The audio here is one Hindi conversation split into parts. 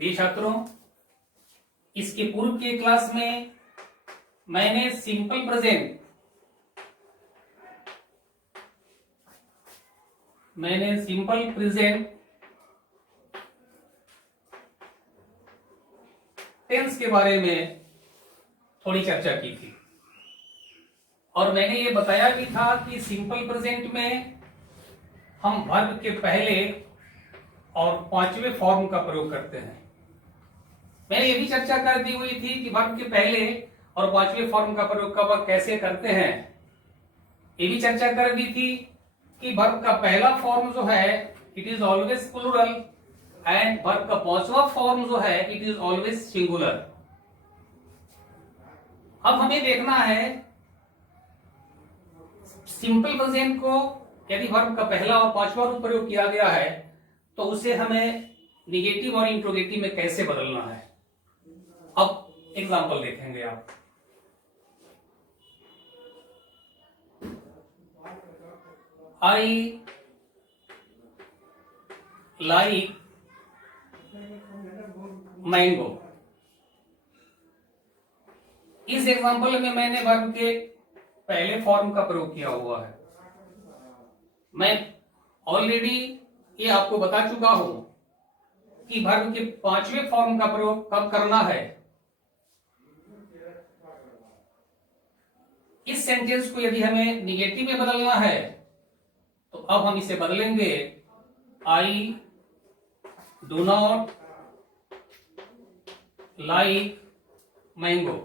प्रिय छात्रों, इसके पूर्व के क्लास में मैंने सिंपल प्रेजेंट टेंस के बारे में थोड़ी चर्चा की थी और मैंने ये बताया भी था कि सिंपल प्रेजेंट में हम वर्ब के पहले और पांचवें फॉर्म का प्रयोग करते हैं। मैंने ये भी चर्चा कर दी हुई थी कि वर्ब के पहले और पांचवें फॉर्म का प्रयोग कब कैसे करते हैं। ये भी चर्चा कर दी थी कि वर्ब का पहला फॉर्म जो है it is always plural and verb का पांचवा फॉर्म जो है इट इज ऑलवेज सिंगुलर। अब हमें देखना है सिंपल प्रेजेंट को यदि वर्ब का पहला और पांचवा रूप प्रयोग किया गया है तो उसे हमें निगेटिव और इंट्रोगेटिव में कैसे बदलना है। अब एग्जांपल देखेंगे आप। I like mango. इस एग्जांपल में मैंने वर्ब के पहले फॉर्म का प्रयोग किया हुआ है। मैं ऑलरेडी ये आपको बता चुका हूं कि वर्ब के पांचवें फॉर्म का प्रयोग कब करना है। इस सेंटेंस को यदि हमें निगेटिव में बदलना है तो अब हम इसे बदलेंगे I do not like mango.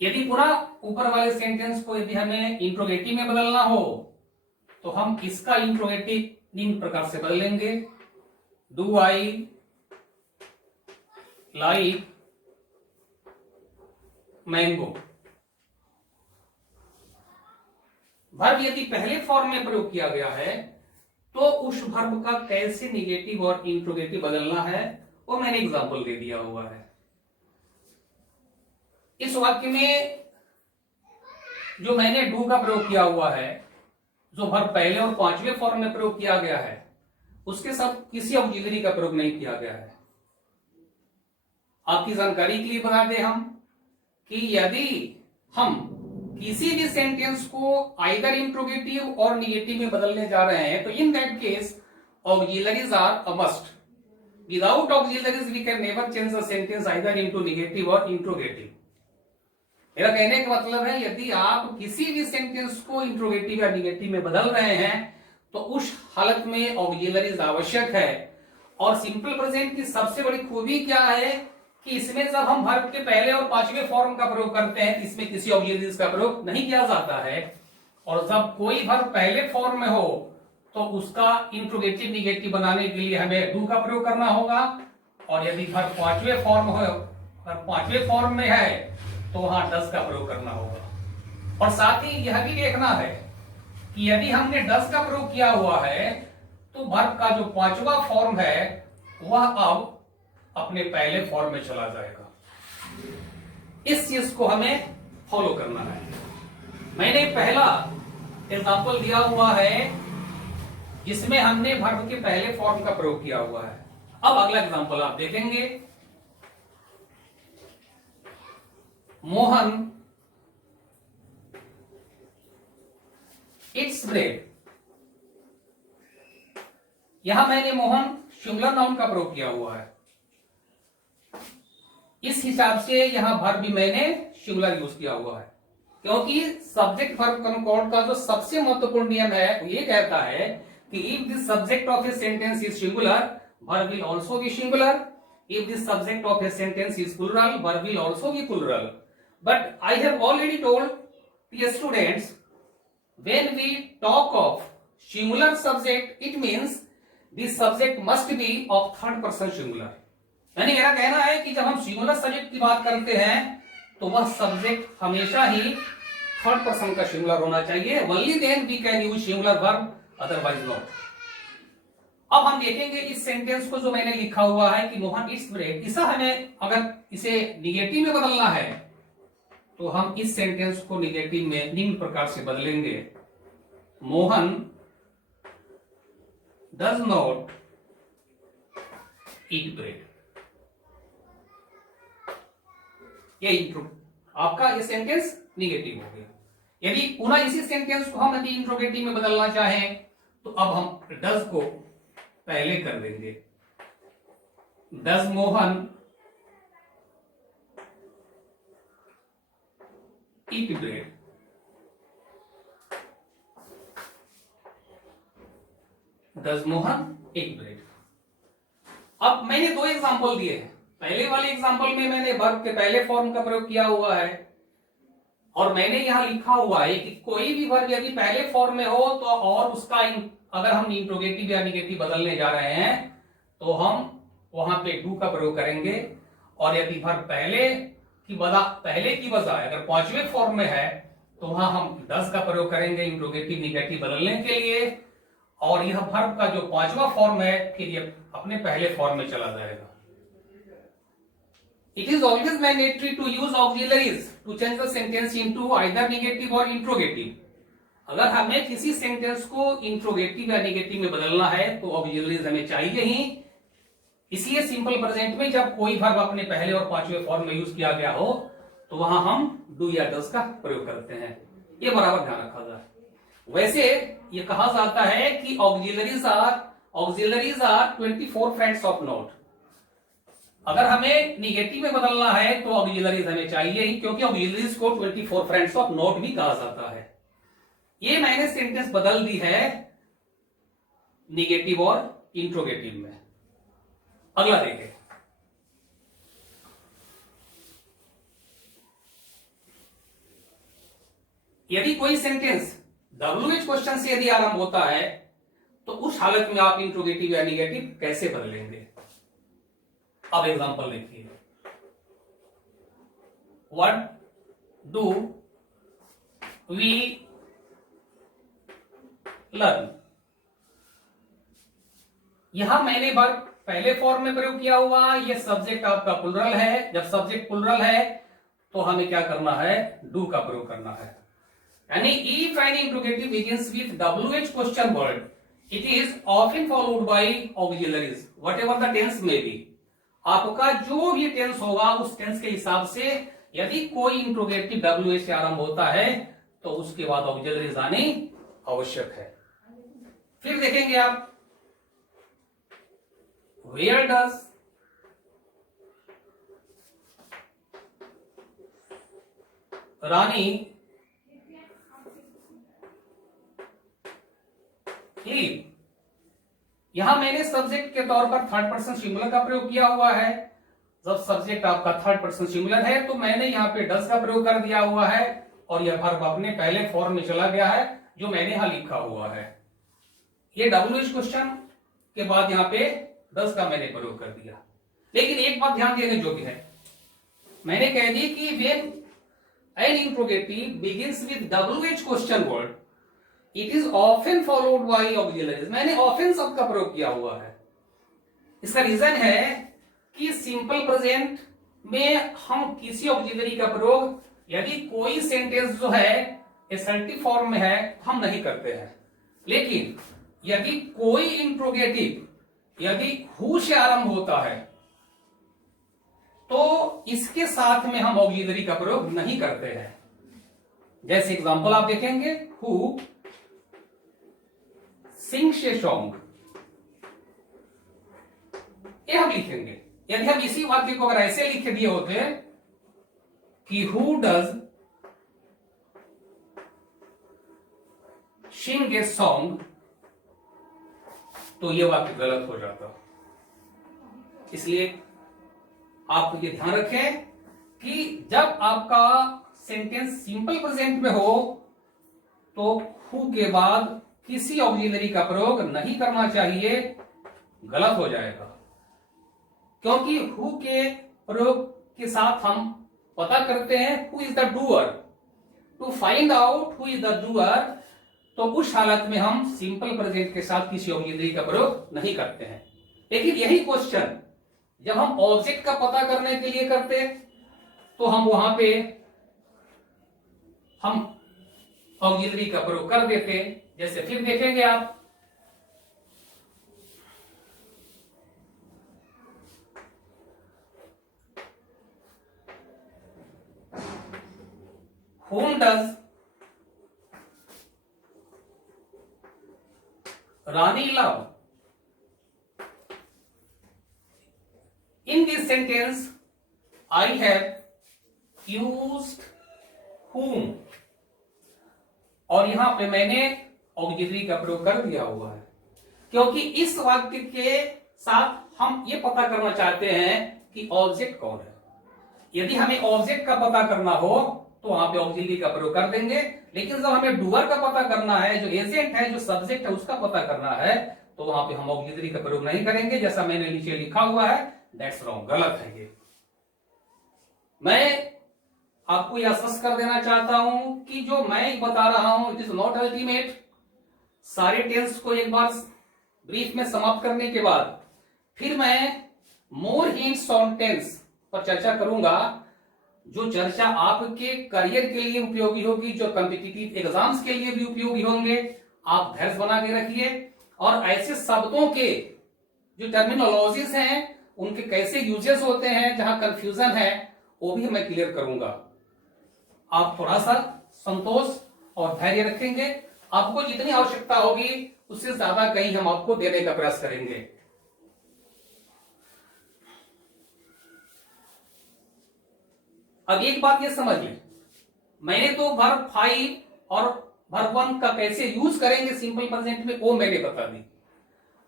यदि पूरा ऊपर वाले सेंटेंस को यदि हमें इंट्रोगेटिव में बदलना हो तो हम इसका इंट्रोगेटिव निम्न प्रकार से बदलेंगे do I like mango. Verb यदि पहले फॉर्म में प्रयोग किया गया है तो उस वर्ब का कैसे निगेटिव और इंट्रोगेटिव बदलना है वो मैंने एग्जांपल दे दिया हुआ है। इस वाक्य में जो मैंने डू का प्रयोग किया हुआ है, जो वर्ब पहले और पांचवें फॉर्म में प्रयोग किया गया है, उसके साथ किसी ऑक्सिलरी का प्रयोग नहीं किया गया है। आपकी जानकारी के लिए बता दें हम कि यदि हम किसी भी सेंटेंस को आइदर इंट्रोगेटिव और निगेटिव में बदलने जा रहे हैं तो in that case auxiliaries are a must. Without auxiliaries we can never change the sentence either into negative और इंट्रोगेटिव। मेरा कहने का मतलब है यदि आप किसी भी सेंटेंस को इंट्रोगेटिव या निगेटिव में बदल रहे हैं तो उस हालत में ऑक्सिलरीज आवश्यक है। और सिंपल प्रेजेंट की सबसे बड़ी खूबी क्या है कि इसमें जब हम वर्ब के पहले और पांचवें फॉर्म का प्रयोग करते हैं इसमें किसी ऑक्सिलरीज का प्रयोग नहीं किया जाता है। और जब कोई वर्ब पहले फॉर्म में हो तो उसका इंट्रोगेटिव निगेटिव बनाने के लिए हमें डू का प्रयोग करना होगा। और यदि वर्ब पांचवें फॉर्म में है तो वहां डस का प्रयोग करना होगा। और साथ ही यह भी देखना है कि यदि हमने डस का प्रयोग किया हुआ है तो वर्ब का जो पांचवा फॉर्म है वह अब अपने पहले फॉर्म में चला जाएगा। इस चीज को हमें फॉलो करना है। मैंने पहला एग्जांपल दिया हुआ है जिसमें हमने वर्ब के पहले फॉर्म का प्रयोग किया हुआ है। अब अगला एग्जांपल आप देखेंगे। Mohan it's bread. यहां मैंने मोहन सिंगुलर नाउन का प्रयोग किया हुआ है। इस हिसाब से यहां वर्ब भी मैंने सिंगुलर यूज किया हुआ है क्योंकि सब्जेक्ट वर्ब कंकॉर्ड का जो सबसे महत्वपूर्ण नियम है वो ये कहता है कि if the subject of a sentence is singular verb will also be singular. If the subject of a sentence is plural verb will also be plural. But I have already told the students when we talk of singular subject it means the subject must be of third person singular। यानी मेरा कहना है कि जब हम सिंगुलर सब्जेक्ट की बात करते हैं तो वह सब्जेक्ट हमेशा ही थर्ड पर्सन का सिंगुलर होना चाहिए। Only then we can use singular verb, otherwise not। अब हम देखेंगे इस सेंटेंस को जो मैंने लिखा हुआ है कि मोहन इट्स ब्रेड, इसे हमें अगर इसे निगेटिव में बदलना है तो हम इस सेंटेंस को निगेटिव में निम्न प्रकार से बदलेंगे Mohan does not eat bread. ये आपका ये सेंटेंस निगेटिव हो गया। यदि पुनः इसी सेंटेंस को हम यदि इंट्रोगेटिव में बदलना चाहें तो अब हम डज को पहले कर देंगे। Does Mohan eat bread. Does Mohan eat bread. अब मैंने दो एग्जांपल दिए हैं। पहले वाले एग्जांपल में मैंने वर्ब के पहले फॉर्म का प्रयोग किया हुआ है और मैंने यहां लिखा हुआ है कि कोई भी वर्ब यदि पहले फॉर्म में हो तो और उसका अगर हम इंट्रोगेटिव या निगेटिव बदलने जा रहे हैं तो हम वहां पे डू का प्रयोग करेंगे। और यदि वर्ब पहले की बजाय अगर पांचवें फॉर्म में है तो वहां हम डज का प्रयोग करेंगे इंट्रोगेटिव निगेटिव बदलने के लिए। और यह वर्ब का जो पांचवा फॉर्म है फिर ये अपने पहले फॉर्म में चला जाएगा। It is always mandatory to use auxiliaries to change the sentence into either negative or interrogative. अगर हमें किसी सेंटेंस को इंट्रोगेटिव या नेगेटिव में बदलना है तो ऑक्सिलरीज हमें चाहिए ही। इसलिए सिंपल प्रेजेंट में जब कोई वर्ब अपने पहले और पांचवें फॉर्म में यूज किया गया हो तो वहां हम डू या डज का प्रयोग करते हैं। ये बराबर ध्यान रखा जाए। वैसे ये कहा जाता है कि auxiliaries are 24 friends of not. अगर हमें निगेटिव में बदलना है तो ऑक्सिलरीज हमें चाहिए ही, क्योंकि ऑक्सिलरीज को 24 फ्रेंड्स ऑफ नोट भी कहा जाता है। ये मैंने सेंटेंस बदल दी है निगेटिव और इंट्रोगेटिव में। अगला देखें। यदि कोई सेंटेंस WH क्वेश्चन से यदि आरंभ होता है तो उस हालत में आप इंट्रोगेटिव या निगेटिव कैसे बदलेंगे? अब एग्जांपल देखिए। What do we learn. यहां मैंने वर्ब पहले फॉर्म में प्रयोग किया हुआ। यह सब्जेक्ट आपका प्लुरल है। जब सब्जेक्ट प्लुरल है तो हमें क्या करना है? डू का प्रयोग करना है। यानी if an interrogative begins with WH question word, it is often followed by auxiliaries, whatever the tense may be. आपका जो भी टेंस होगा उस टेंस के हिसाब से यदि कोई इंट्रोगेटिव WH से आरंभ होता है तो उसके बाद ऑक्सिलरीज आनी आवश्यक है। फिर देखेंगे आप where does रानी लीव। यहां मैंने सब्जेक्ट के तौर पर थर्ड पर्सन सिंगुलर का प्रयोग किया हुआ है। जब सब्जेक्ट आपका थर्ड पर्सन सिंगुलर है तो मैंने यहां पे डज का प्रयोग कर दिया हुआ है और यह वर्ब अपने पहले फॉर्म में चला गया है जो मैंने यहां लिखा हुआ है। ये WH क्वेश्चन के बाद यहां पे डज का मैंने प्रयोग कर दिया। लेकिन एक बात ध्यान देने योग्य है, मैंने कह दी कि when an interrogative begins with WH question word, it is often followed by auxiliaries। मैंने often शब्द का प्रयोग किया हुआ है। इसका रीजन है कि सिंपल प्रेजेंट में हम किसी ऑक्सिलरी का प्रयोग यदि कोई सेंटेंस जो है एसर्टिव फॉर्म में है हम नहीं करते हैं। लेकिन यदि कोई इंट्रोगेटिव यदि हु से आरंभ होता है तो इसके साथ में हम ऑक्सिलरी का प्रयोग नहीं करते हैं। जैसे एग्जांपल आप देखेंगे, हु सिंग्स ए सॉन्ग, ये हम लिखेंगे। यदि हम इसी वाक्य को अगर ऐसे लिख दिए होते कि who does sing a song तो ये वाक्य गलत हो जाता। इसलिए आप ये ध्यान रखें कि जब आपका सेंटेंस सिंपल प्रेजेंट में हो तो हु के बाद किसी ऑक्सिलरी का प्रयोग नहीं करना चाहिए, गलत हो जाएगा। क्योंकि हु के प्रयोग के साथ हम पता करते हैं who is the doer. To find out who is the doer, तो उस हालत में हम सिंपल प्रेजेंट के साथ किसी ऑक्सिलरी का प्रयोग नहीं करते हैं। लेकिन यही क्वेश्चन जब हम ऑब्जेक्ट का पता करने के लिए करते तो हम वहां पे हम ऑक्सिलरी का प्रयोग कर देते। जैसे फिर देखेंगे आप, whom does Rani love? In this sentence, I have used whom, और यहां पे मैंने ऑक्सिलरी का प्रयोग कर दिया हुआ है, क्योंकि इस वाक्य के साथ हम ये पता करना चाहते हैं कि ऑब्जेक्ट कौन है। यदि हमें ऑब्जेक्ट का पता करना हो तो वहां पे ऑक्सिलरी का प्रयोग कर देंगे, लेकिन जब हमें डूअर का पता करना है, जो एजेंट है, जो सब्जेक्ट है, उसका पता करना है, तो वहां पे हम ऑक्सिलरी का प्रयोग नहीं करेंगे, जैसा मैंने नीचे लिखा हुआ है। दैट्स रॉन्ग, गलत है ये। मैं आपको यह आश्वस्त कर देना चाहता हूं कि जो मैं बता रहा हूं इट इज नॉट अल्टीमेट। सारे टेंस को एक बार ब्रीफ में समाप्त करने के बाद फिर मैं मोर हिंट्स ऑन टेंस पर चर्चा करूंगा, जो चर्चा आपके करियर के लिए उपयोगी होगी, जो कॉम्पिटिटिव एग्जाम्स के लिए भी उपयोगी होंगे। आप धैर्य बना के रखिए, और ऐसे शब्दों के जो टर्मिनोलॉजीज हैं उनके कैसे यूजेस होते हैं, जहां कंफ्यूजन है, वो भी मैं क्लियर करूंगा। आप थोड़ा सा संतोष और धैर्य रखेंगे, आपको जितनी आवश्यकता होगी उससे ज्यादा कहीं हम आपको देने का प्रयास करेंगे। अब एक बात ये समझिए, मैंने तो वर्ब 5 और वर्ब 1 का कैसे यूज करेंगे सिंपल प्रेजेंट में वो मैंने बता दी।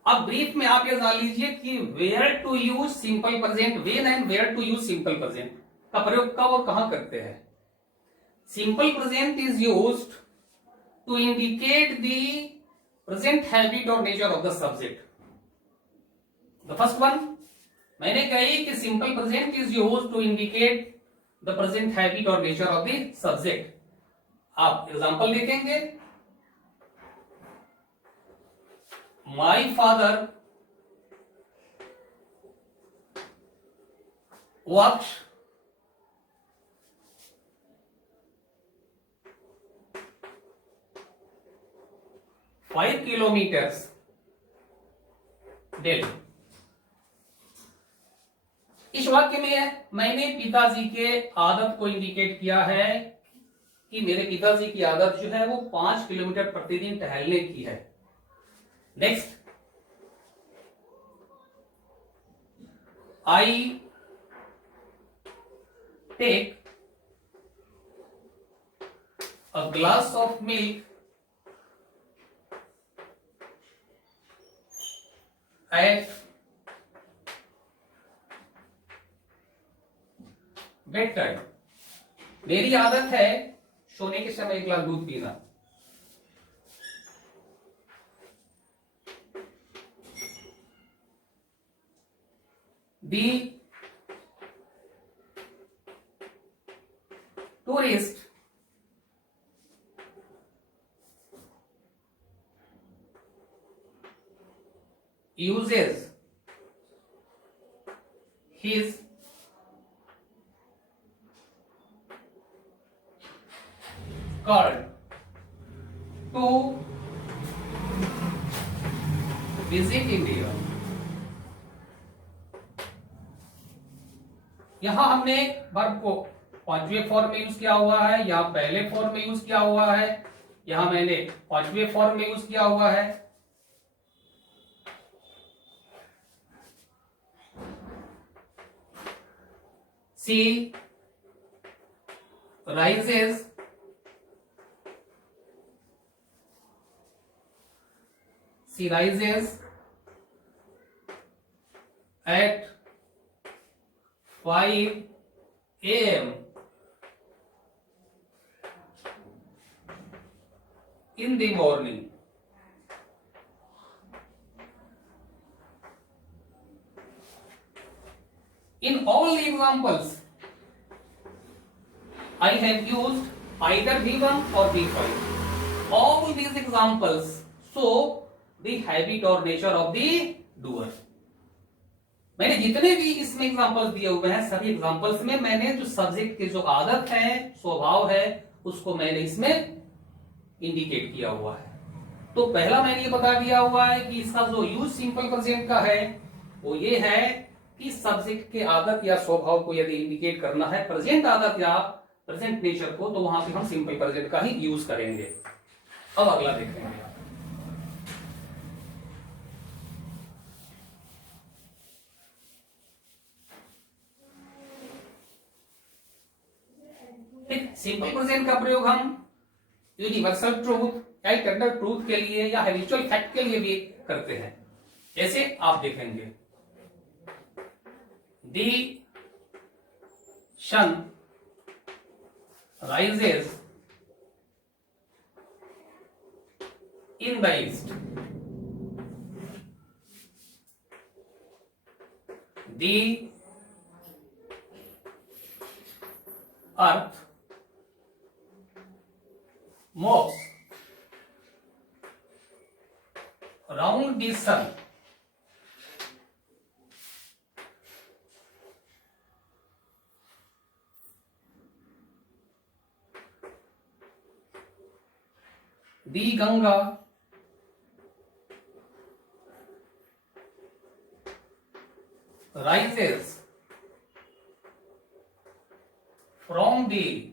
अब ब्रीफ में आप ये जान लीजिए कि where to use simple present, when and where to use simple present का प्रयोग कब और कहां करते हैं। Simple present is used to indicate the present habit और nature of the subject. The first one मैंने कही कि simple present is used to indicate the present habit और नेचर ऑफ द सब्जेक्ट। आप एग्जांपल देखेंगे, my father walks 5 kilometers daily. इस वाक्य में मैंने पिताजी के आदत को इंडिकेट किया है कि मेरे पिताजी की आदत जो है वो 5 किलोमीटर प्रतिदिन टहलने की है। Next, I take a glass of milk at bed time. मेरी आदत है सोने के समय 1 गिलास दूध पीना। The tourist uses his card to visit India। यहां हमने वर्ब को 5वें फॉर्म में यूज किया हुआ है, यहां पहले फॉर्म में यूज किया हुआ है, यहां मैंने 5वें फॉर्म में यूज किया हुआ है। सी rises at 5 a.m. in the morning। In all the examples, I have used either V1 or V5. All these examples show the habit or nature of the doer। मैंने जितने भी इसमें एग्जांपल्स दिए हुए हैं, सभी एग्जांपल्स में मैंने जो सब्जेक्ट की जो आदत है, स्वभाव है, उसको मैंने इसमें इंडिकेट किया हुआ है। तो पहला मैंने ये बता दिया हुआ है कि इसका जो यूज सिंपल प्रेजेंट का है वो ये है कि सब्जेक्ट के आदत या स्वभाव को यदि इंडिकेट करना है, प्रेजेंट आदत या प्रेजेंट नेचर को, तो वहां पे हम सिंपल प्रेजेंट का ही यूज करेंगे। अब अगला देखेंगे। सिंपल प्रेजेंट का प्रयोग हम यूनिवर्सल ट्रूथ या इटर्नल ट्रूथ के लिए या हैबिचुअल फैक्ट के लिए भी करते हैं। जैसे आप देखेंगे, the sun rises in the east, the earth moves around the sun, the Ganga rises from the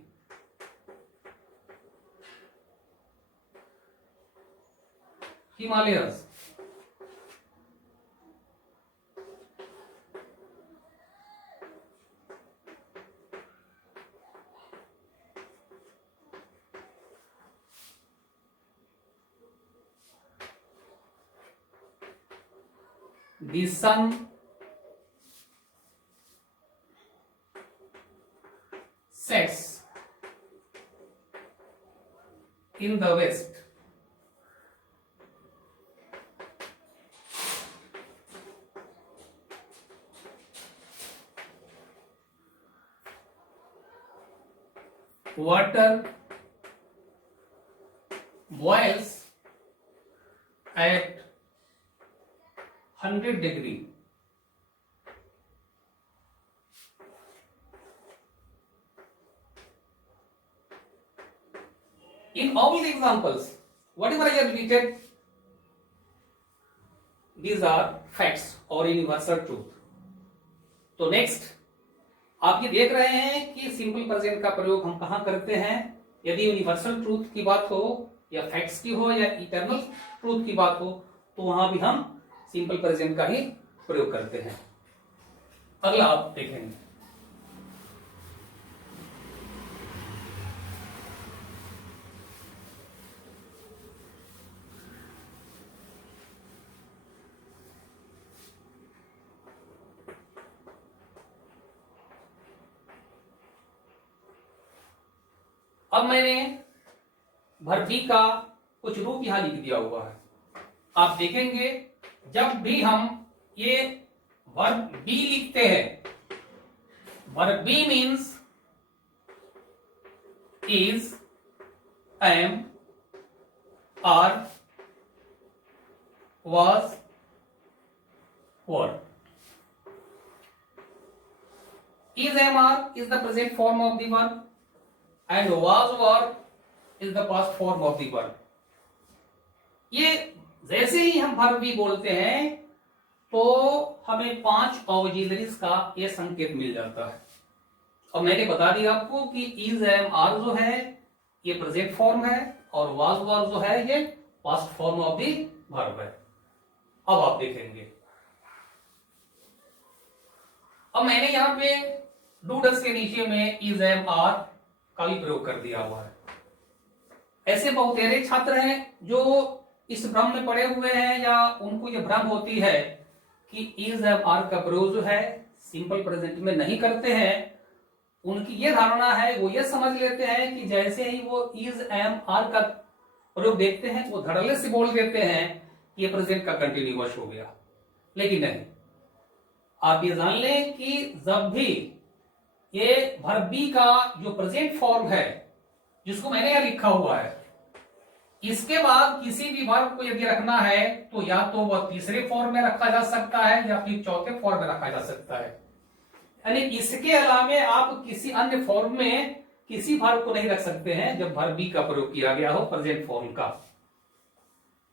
Himalayas, the sun sets in the west, water boils at 100 degree. In all the examples, whatever I have related, these are facts or universal truth. तो नेक्स्ट आप ये देख रहे हैं कि सिंपल प्रेजेंट का प्रयोग हम कहां करते हैं। यदि यूनिवर्सल ट्रूथ की बात हो या फैक्ट्स की हो या इटर्नल ट्रूथ की बात हो, तो वहां भी हम सिंपल प्रेजेंट का ही प्रयोग करते हैं। अगला आप देखेंगे, अब मैंने वर्ब बी का कुछ रूप यहां लिख दिया हुआ है। आप देखेंगे जब भी हम ये वर्ब बी लिखते हैं, verb be means is, am, are, was, were. Is, am, are is the present form of the verb and was, were is the past form of the verb. ये जैसे ही हम वर्ब भी बोलते हैं तो हमें 5 ऑक्सिलरीज का ये संकेत मिल जाता है। और मैंने बता दिया आपको कि इज, एम, आर जो है ये प्रेजेंट फॉर्म है और वाज, वर जो है ये past form of the verb है। अब आप देखेंगे, अब मैंने यहां पे डूडल्स के नीचे में इज, एम, आर का भी प्रयोग कर दिया हुआ है। ऐसे बहुतेरे छात्र हैं जो इस भ्रम में पड़े हुए हैं या उनको ये भ्रम होती है कि इज, एम, आर का प्रयोग जो है सिंपल प्रेजेंट में नहीं करते हैं। उनकी ये धारणा है, वो ये समझ लेते हैं कि जैसे ही वो इज, एम, आर का प्रयोग देखते हैं वो धड़ल्ले से बोल देते हैं ये प्रेजेंट का कंटिन्यूअस हो गया। लेकिन नहीं, आप ये जान लें कि जब भी ये वर्ब बी का जो प्रेजेंट फॉर्म है जिसको मैंने यहां लिखा हुआ है, इसके बाद किसी भी वर्ब को यदि रखना है तो या तो वह तीसरे फॉर्म में रखा जा सकता है या फिर चौथे फॉर्म में रखा जा सकता है। यानी इसके अलावा आप किसी अन्य फॉर्म में किसी वर्ब को नहीं रख सकते हैं जब वर्ब बी का प्रयोग किया गया हो प्रेजेंट फॉर्म का।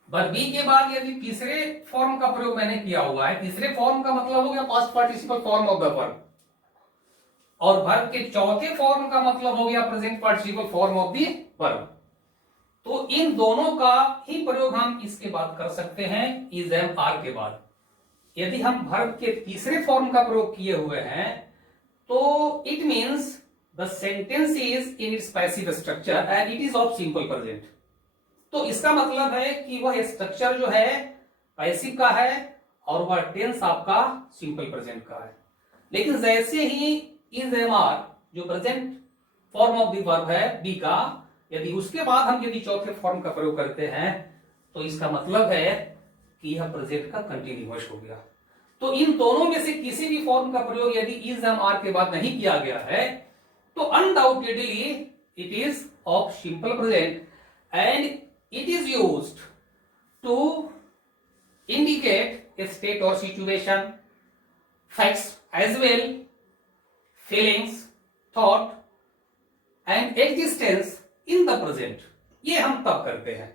वर्ब बी के बाद यदि तीसरे फॉर्म का प्रयोग मैंने किया हुआ है, तीसरे फॉर्म का मतलब हो गया past participle form of the verb, और वर्ब के चौथे फॉर्म का मतलब हो गया present participle form of the verb. तो इन दोनों का ही प्रयोग हम इसके बाद कर सकते हैं इज एम आर के बाद। यदि हम वर्ब के तीसरे फॉर्म का प्रयोग किए हुए हैं तो it means the sentence is in its passive structure and it is of simple present. तो इसका मतलब है कि वह स्ट्रक्चर जो है पैसिव का है और वह टेंस आपका सिंपल प्रेजेंट का है। लेकिन जैसे ही इज एम आर जो present form of the verb है बी का, यदि उसके बाद हम यदि चौथे फॉर्म का प्रयोग करते हैं तो इसका मतलब है कि यह प्रेजेंट का कंटिन्यूअस हो गया। तो इन दोनों में से किसी भी फॉर्म का प्रयोग यदि इज एम आर के बाद नहीं किया गया है तो undoubtedly it is of simple present and it is used to indicate a state or situation, facts as well, feelings, thought and existence in the present। ये हम तब करते हैं,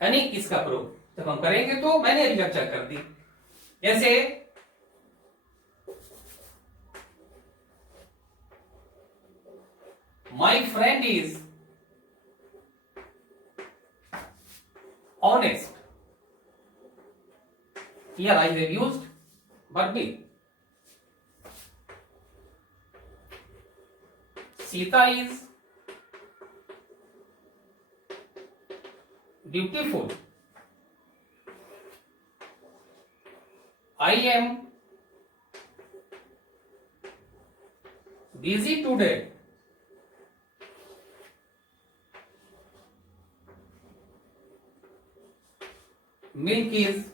यानी इसका प्रयोग जब हम करेंगे तो मैंने अभी चर्चा कर दी। जैसे my friend is honest, here I have used verb be। Sita is beautiful, I am busy today, milk is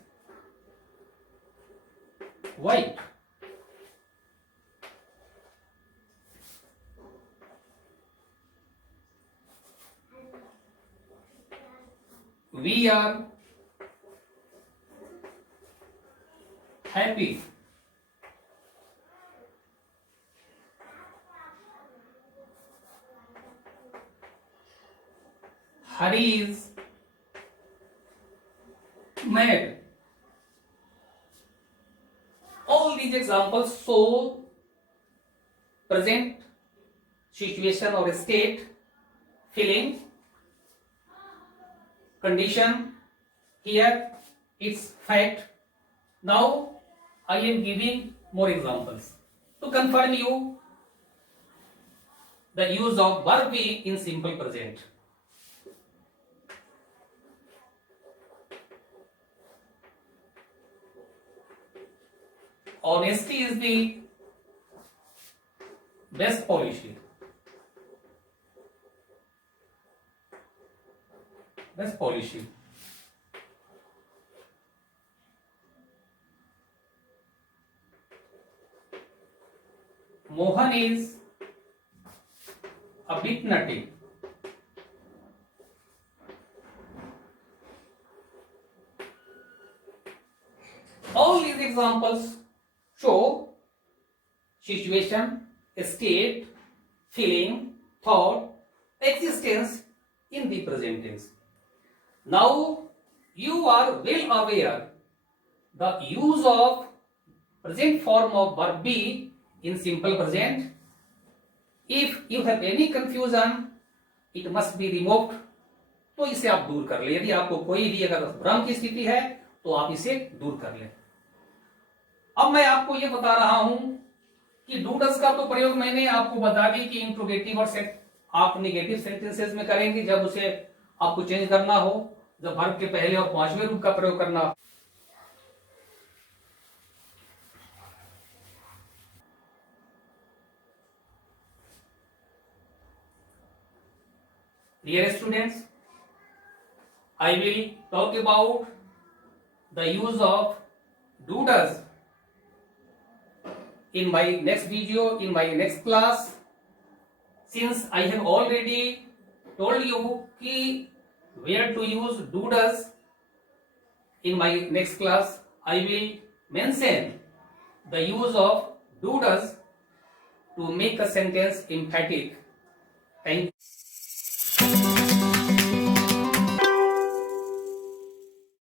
white, we are happy, Hari is mad। All these examples show present situation or state, feeling, condition, here it's fact। Now I am giving more examples to confirm you the use of verb be in simple present। Honesty is the best policy, best policy। Mohan is a bit nutty, all these examples show situation, state, feeling, thought, existence in the present tense। Now you are well aware the use of present form of verb be in simple present। If you have any confusion, it must be removed। तो इसे आप दूर कर ले। यदि आपको कोई भी अगर भ्रम की स्थिति है तो आप इसे दूर कर लें। अब मैं आपको यह बता रहा हूं कि डू डज का तो प्रयोग मैंने आपको बता दी कि इंट्रोगेटिव और सेट आप नेगेटिव सेंटेंसेस में करेंगे जब उसे आपको चेंज करना हो, जब वर्ब के पहले और पांचवें रूप का प्रयोग करना हो। Dear students, I will talk about the use of do does in my next video, in my next class। Since I have already told you कि where to use do does in my next class, I will mention the use of do does to make a sentence emphatic। Thank you।